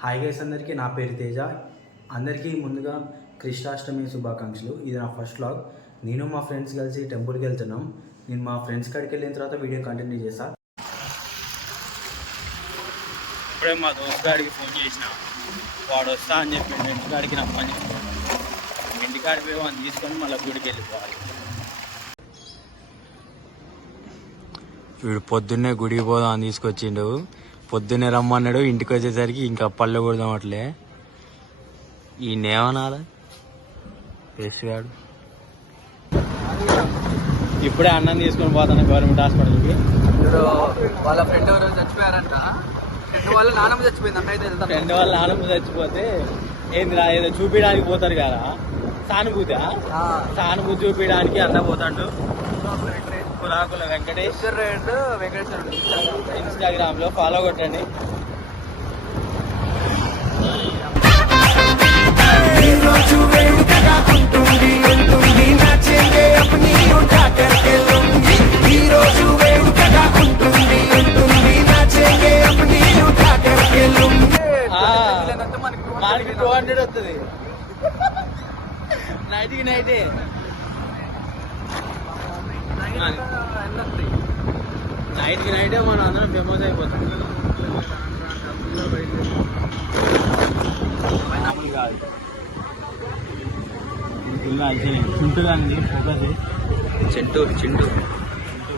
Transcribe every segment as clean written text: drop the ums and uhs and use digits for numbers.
Hi guys, అందరికీ నా పేరు తేజ. అందరికీ ముందుగా కృష్ణాష్టమి శుభాకాంక్షలు. ఇది నా ఫస్ట్ వ్లాగ్. నేను మా ఫ్రెండ్స్ కలిసి టెంపుల్కి వెళ్తున్నాం. నేను మా ఫ్రెండ్స్ కాడికి వెళ్ళిన తర్వాత వీడియో కంటిన్యూ చేస్తాను. ఇప్పుడే మా దోస్త్ గారికి ఫోన్ చేసిన, వాడు వస్తా అని చెప్పి ఇంటికాడికి రమ్మని చెప్పాను. ఇంటికాడికి పోయి వాడిని తీసుకొని మళ్ళీ గుడికి వెళ్ళిపోవాలి. వీడు పొద్దున్నే గుడికి పోదాం అని తీసుకొచ్చిండు. పొద్దున్నే రమ్మన్నాడు, ఇంటికి వచ్చేసరికి ఇంకా పళ్ళు కొడదాం అట్లే. ఈయనేమనాలా వేస్ట్ గాడు. ఇప్పుడే అన్నం తీసుకొని పోతాను గవర్నమెంట్ హాస్పిటల్కి. వాళ్ళ ఫ్రెండ్ ఎవరో చచ్చిపోయారంట. ఫ్రెండ్ వాళ్ళ నానమ్మ చచ్చిపోయింది. అయితే ఫ్రెండ్ వాళ్ళ నానమ్మ చచ్చిపోతే ఏందిరా ఏదో చూపించడానికి పోతారు కదా, సానుభూతి చూపించడానికి అన్న పోతాడు. కులాకుల వెంకటేశ్వర వెంకటేశ్వరుడు ఇన్స్టాగ్రామ్ లో ఫాలో కొట్టండి. మనకి 200 వస్తుంది నైట్కి నైటే. నైట్కి నైటే మనం అందరం ఫేమస్ అయిపోతాం. చింటూ కానీ ఫోకస్ చింటూ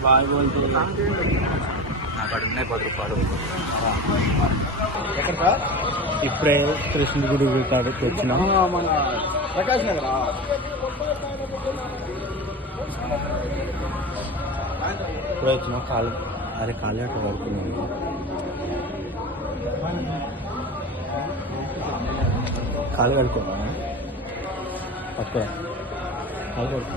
బాగా పోతుంది. అక్కడ ఉన్నాయి 10 రూపాయలు. ఇప్పుడే కృష్ణుడి గుడి కాడికి వచ్చినాం. మన ప్రకాశ్ నగర్ ఇప్పుడే వచ్చినాం. కాలు అట్లా పడుతున్నాం. కాలు కడుకోవా పక్క కాలు కడుకో.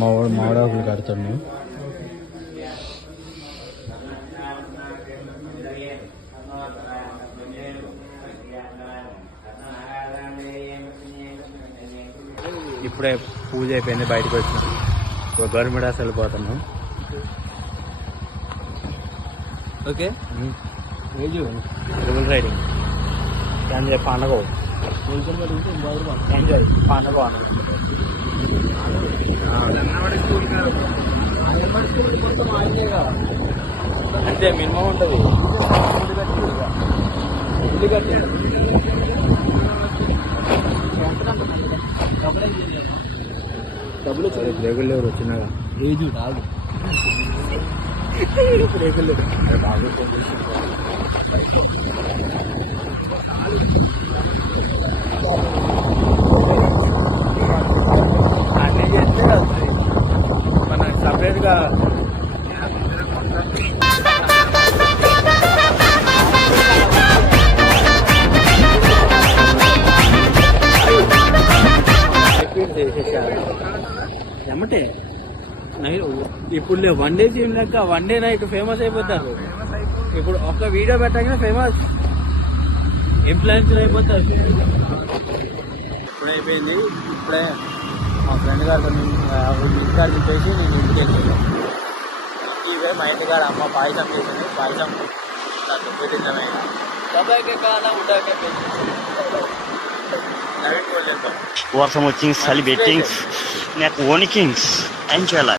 మామిడాకులు కడతాడు. ఇప్పుడే పూజ అయిపోయింది, బయటకు వచ్చినాం. ఇప్పుడు గవర్నమెంట్ హాస్పిటల్ వెళ్ళిపోతున్నాం. ఓకే ట్రిపుల్ రైడింగ్ ఎంజాయ్ పండగ ఎంజాయ్ పండగ అంతే మినిమం ఉంటుంది. ఇల్లు కట్టి డబ్బులు బ్రేకులు లేవు వచ్చినాక ఏజ్ రాదు. బ్రేకులు లేవు బాగా అన్నీ చేస్తే వస్తుంది. మన సపరేట్గా ఏమంటే ఇప్పుడు 1 డే సీన్ లెక్క 1 డే నైట్ ఫేమస్ అయిపోతారు. ఇప్పుడు ఒక్క వీడియో పెట్టగానే ఫేమస్ ఇన్ఫ్లుయెన్సర్ అయిపోతారు. ఇప్పుడు అయిపోయింది. ఇప్పుడే మా ఫ్రెండ్ గారు ఇంటికాడ చెప్పేసి నేను ఇంటికి వెళ్ళాను. ఇవే మా ఇంటికాడ అమ్మ పాయసం చేసింది. పాయసం పెట్టిందమే వర్షం వచ్చింది, చలి పెట్టింగ్స్, నాకు వణికింగ్స్ ఎంజాయ్.